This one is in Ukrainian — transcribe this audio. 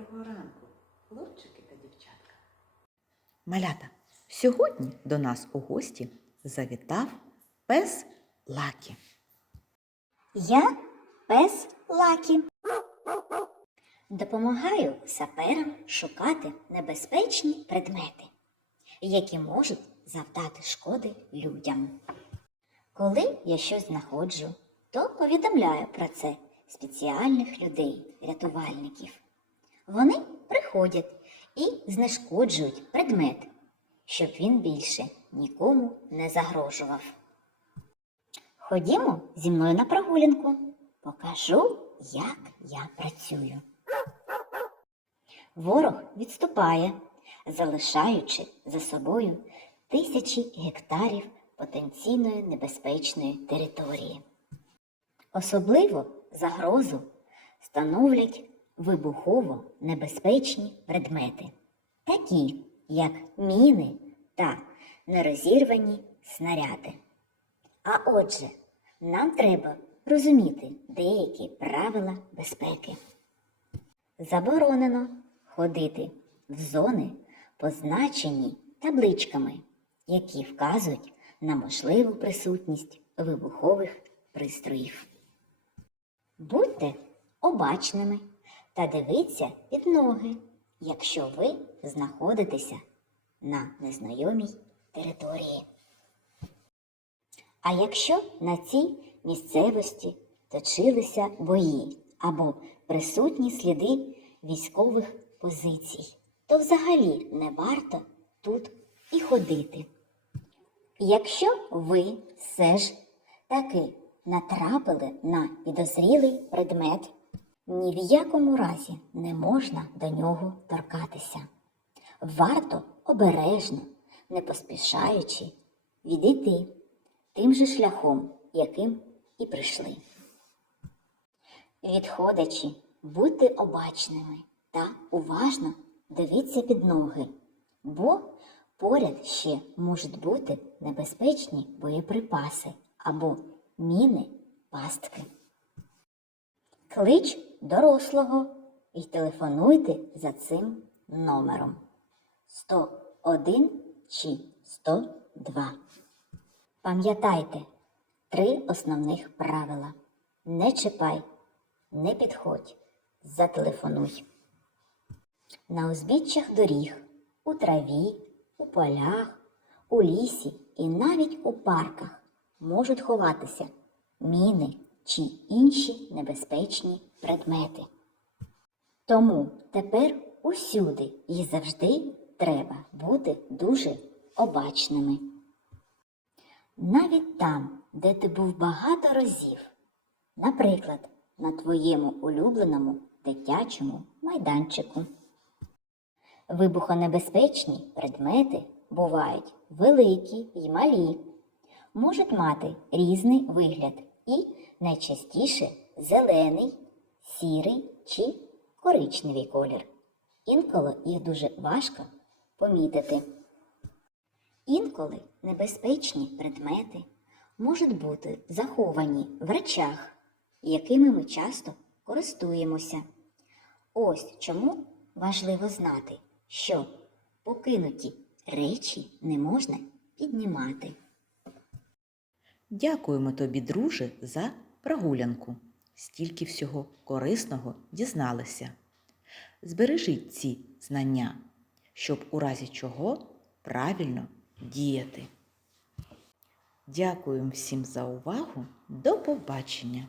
Доброго ранку, хлопчики та дівчатка. Малята, сьогодні до нас у гості завітав пес Лакі. Я пес Лакі. Допомагаю саперам шукати небезпечні предмети, які можуть завдати шкоди людям. Коли я щось знаходжу, то повідомляю про це спеціальних людей, рятувальників. Вони приходять і знешкоджують предмет, щоб він більше нікому не загрожував. Ходімо зі мною на прогулянку. Покажу, як я працюю. Ворог відступає, залишаючи за собою тисячі гектарів потенційної небезпечної території. Особливо загрозу становлять вибухово небезпечні предмети, такі як міни та нерозірвані снаряди. А отже, нам треба розуміти деякі правила безпеки. Заборонено ходити в зони, позначені табличками, які вказують на можливу присутність вибухових пристроїв. Будьте обачними та дивіться під ноги, якщо ви знаходитеся на незнайомій території. А якщо на цій місцевості точилися бої або присутні сліди військових позицій, то взагалі не варто тут і ходити. Якщо ви все ж таки натрапили на підозрілий предмет, ні в якому разі не можна до нього торкатися. Варто обережно, не поспішаючи, відійти тим же шляхом, яким і прийшли. Відходячи, будьте обачними та уважно дивіться під ноги, бо поряд ще можуть бути небезпечні боєприпаси або міни пастки. Клич дорослого і телефонуйте за цим номером 101 чи 102. Пам'ятайте три основних правила: не чіпай, не підходь, зателефонуй. На узбіччях доріг, у траві, у полях, у лісі і навіть у парках можуть ховатися міни чи інші небезпечні предмети. Тому тепер усюди і завжди треба бути дуже обачними. Навіть там, де ти був багато разів, наприклад, на твоєму улюбленому дитячому майданчику. Вибухонебезпечні предмети бувають великі й малі, можуть мати різний вигляд і найчастіше зелений, сірий чи коричневий колір. Інколи їх дуже важко помітити. Інколи небезпечні предмети можуть бути заховані в речах, якими ми часто користуємося. Ось чому важливо знати, що покинуті речі не можна піднімати. Дякуємо тобі, друже, за прогулянку. Стільки всього корисного дізналися. Збережіть ці знання, щоб у разі чого правильно діяти. Дякую всім за увагу. До побачення!